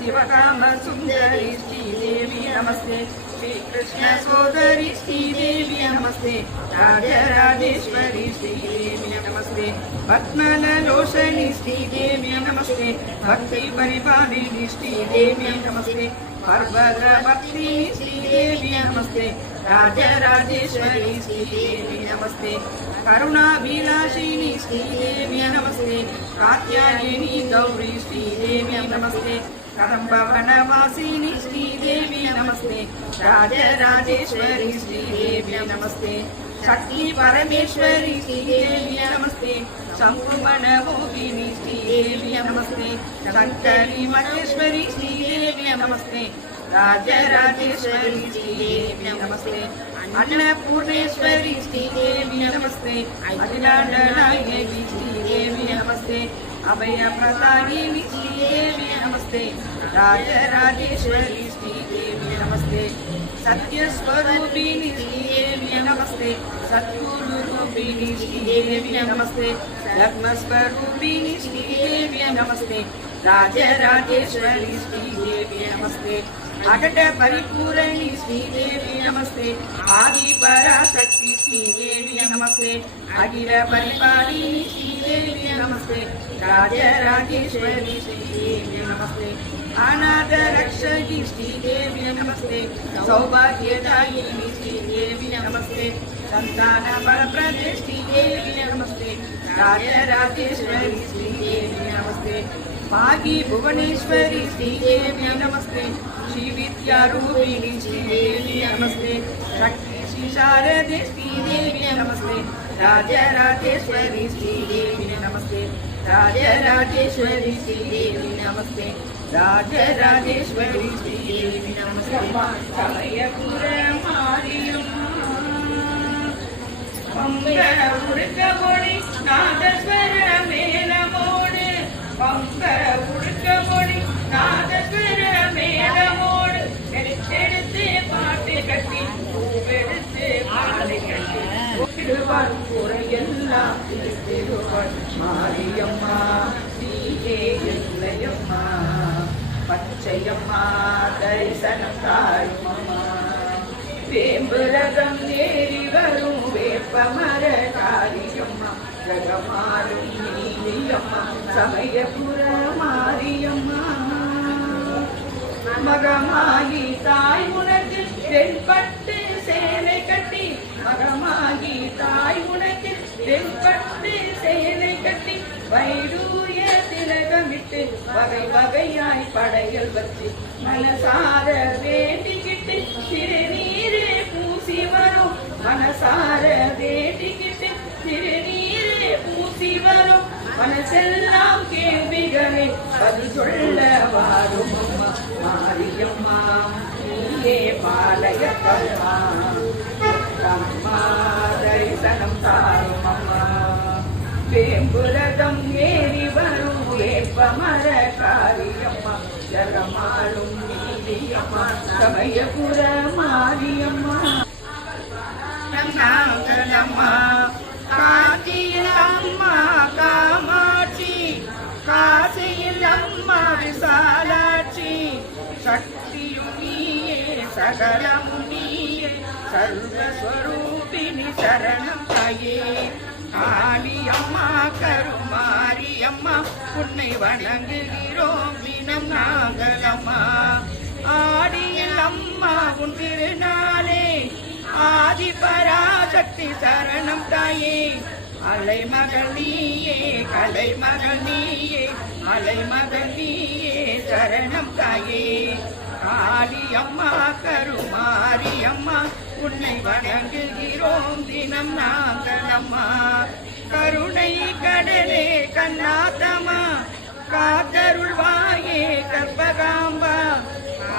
शिवकाम सुंदरी श्रीदेवी नमस्ते श्री कृष्ण सोदरी श्रीदेवी नमस्ते राजराजेश्वरी श्रीदेवी नमस्ते पद्मलोचनी श्रीदेवी नमस्ते भक्ति परिपालिनी श्रीदेवी नमस्ते पर्वतभक्ति श्रीदेवी नमस्ते राजराजेश्वरी श्रीदेवी नमस्ते करुणाभिलाषिनी श्रीदेवी नमस्ते कात्यायनी गौरी श्रीदेवी नमस्ते कदम्बवनवासिनी श्रीदेवी नमस्ते राजराजेश्वरी श्रीदेवी नमस्ते शक्ति परमेश्वरी श्रीदेवी नमस्ते शंकुमणमोहिनी श्रीदेवी नमस्ते शंकरी महेश्वरी श्रीदेवी नमस्ते राजराजेश्वरी श्रीदेवी नमस्ते अन्नपूर्णेश्वरी श्रीदेवी नमस्ते अखिलांडनायकी श्रीदेवी नमस्ते अभयप्रदायिनी श्रीदेवी नमस्ते राजराजेश्वरी श्रीदेवी नमस्ते सत्यस्वरूपिणी श्रीदेवी नमस्ते सद्गुरुरूपिणी श्रीदेवी नमस्ते लग्नस्वरूपिणी श्रीदेवी नमस्ते राजराजेश्वरी श्रीदेवी नमस्ते अगट परिपूरणी श्रीदेवी नमस्ते आदि पराशक्ति श्रीदेवी नमस्ते अखिल परिपालिनी श्रीदेवी नमस्ते राजराजेश्वरी श्रीदेवी नमस्ते अनाथ रक्षकी श्रीदेवी नमस्ते सौभाग्यदायिनी श्रीदेवी नमस्ते संतान बलप्रदे श्रीदेवी नमस्ते राजराजेश्वरी श्रीदेवी नमस्ते भागी भुवनेश्वरी श्रीदेवी नमस्ते श्री विद्यारूपिणी श्रीदेवी नमस्ते शक्ति श्री शारदे श्रीदेवी नमस्ते राजराजेश्वरी श्रीदेवी नमस्ते राजराजेश्वरी श्रीदेवी नमस्ते राजराजेश्वरी श्रीदेवी नमस्ते उड़कमोड़ी नादस्वर मेलमोடு பங்க உடுக்கமொழி நாதஸ்வர மேலமோடு எடுத்து பாட்டு கட்டி பூவெடுத்து பாலை கட்டி திருவான் குறையெல்லாம் திருவான் மாரியம்மா நீயே இல்லையம்மா பச்சையம்மா தரிசனம் தாயுமம்மா வேம்புரதம் ஏறி வரும் வேப்பமர காரியம்மா ஜகமாரும் நீலியம்மா சமயபுர மாரியம்மா மகமாகி தாய் உனக்கு தென்பட்டு சேலை கட்டி மகமாகி தாய் உனக்கு தென்பட்டு சேலை கட்டி வைடூரிய திலகமிட்டு வகை வகையாய் படைகள் வச்சு மனசார வேண்டிக்கிட்டு திருநீரே பூசி வரும் மனசார வேண்டிக்கிட்டு திருநீரே பூசி வரும் மனசெல்லாம் கேள்விகளே பதில் சொல்ல வாரும் அம்மா மாரியம்மா நீயே பாலயக்கம்மா அம்மா தரிசனம் தாரும் அம்மா வேம்புரதம் ஏறி வரும் வேப்பமர காரியம்மா ஜகமாலும் நீதியம்மா சமயபுர மாரியம்மா நாங்களம்மா காஞ்சியில் அம்மா காமாட்சி காசியில் அம்மா விசாலாட்சி சக்தியும் நீயே சகலமும் நீயே சர்வஸ்வரூபிணி சரணம் தாயே காளியம்மா கருமாரியம்மா உன்னை வணங்குகிறோம் தினம் நாங்களம்மா ஆடியில் அம்மா உன் திருநாளே ஆதி பராசக்தி சரணம் தாயே அலைமகள் நீயே கலைமகள் நீயே அலைமகள் நீயே சரணம் தாயே காளியம்மா கருமாரியம்மா உன்னை வணங்குகிறோம் தினம் நாங்களம்மா கருணை கடலே கண்ணாத்தம்மா காத்தருள்வாயே கற்பகாம்பா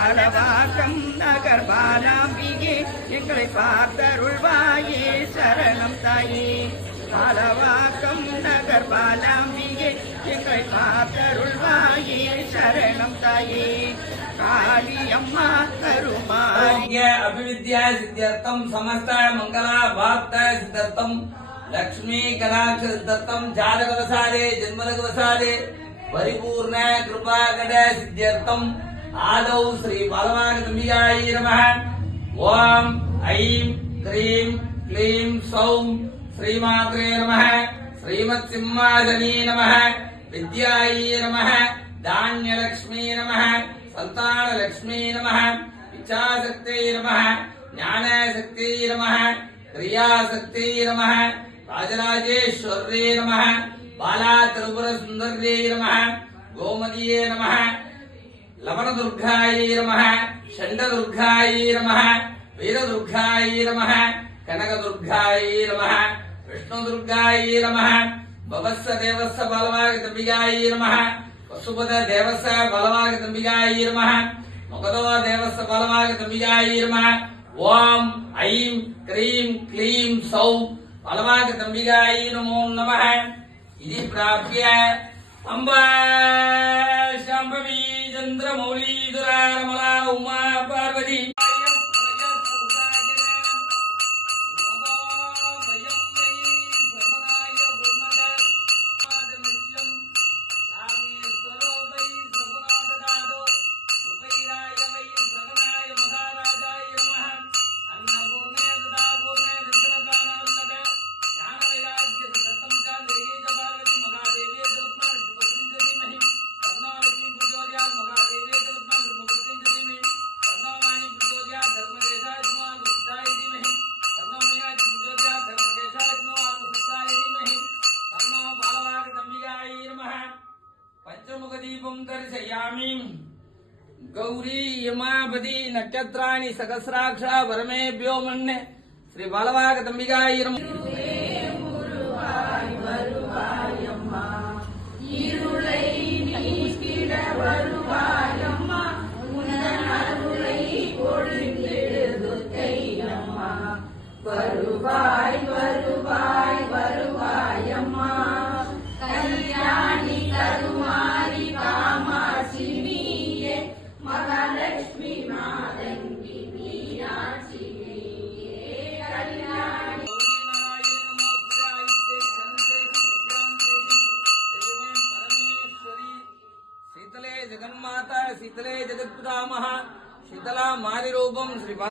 ஆலவாக்கம் நகர் பாலாம்பிகே எங்களை பார்த்தருள்வாயே சரணம் தாயே ஆலவாக்கம் நகர் பாலாம்பிகே எங்களை பார்த்தருள்வாயே சரணம் தாயே காளியம்மா கருமாரிய அபிவித்யா சித்தியர்த்தம் சமஸ்த மங்களா வார்த்த சித்தர்த்தம் லக்ஷ்மி கடாட்ச சித்தர்த்தம் ஜாதகவசாலே ஜென்மலகவசாலே परिपूर्ण कृपा कड सिद्ध्यर्थम आदौ श्री बालवागतम्बिकायै नमः। ओम ऐं क्रीं क्लीं सौं श्रीमात्रे नमः। श्रीमत्सिंहासनी नमः। विद्यायै नमः। धान्यलक्ष्मी नमः। संतानलक्ष्मी नमः। इच्छाशक्त्यै नमः। ज्ञानशक्त्यै नमः। क्रियाशक्त्यै नमः। राजराजेश्वर्यै नमः। बाला त्रिपुरसुन्दर्यै नमः। गोमतीये नमः। लवणदुर्गायै नमः। षण्डदुर्गायै नमः। वीरदुर्गायै नमः। कनकदुर्गायै नमः। विष्णुदुर्गायै नमः। भवस्स देवस्स बालवागतम्बिकायै नमः। वसुपद देवस्स बालवागतम्बिकायै नमः। मगधो देवस्स बालवागतम्बिकायै नमः। ओम ऐं क्रीं क्लीं सौं बालवागतम्बिकायै नमो नमः। इति प्राप्य अम्बा शाम्भवी चन्द्रमौलीधरा रमला उमा पार्वती पंचमुखदीपं दर्शयामि। गौरी यमापति नक्षत्राणि सहस्राक्षा वरमेभ्यो मन्ये श्री बालवागतम्बिकायै नमः। வருவாய் வருவாய் வருவாயம்மா கல்யாணி கருமாரி காமாட்சி நீயே மகாலட்சுமி மாதங்கி மீனாட்சி நீயே கல்யாணி शीतले जगन्माता शीतले जगत्पितामह शीतला मारिरूपं श्री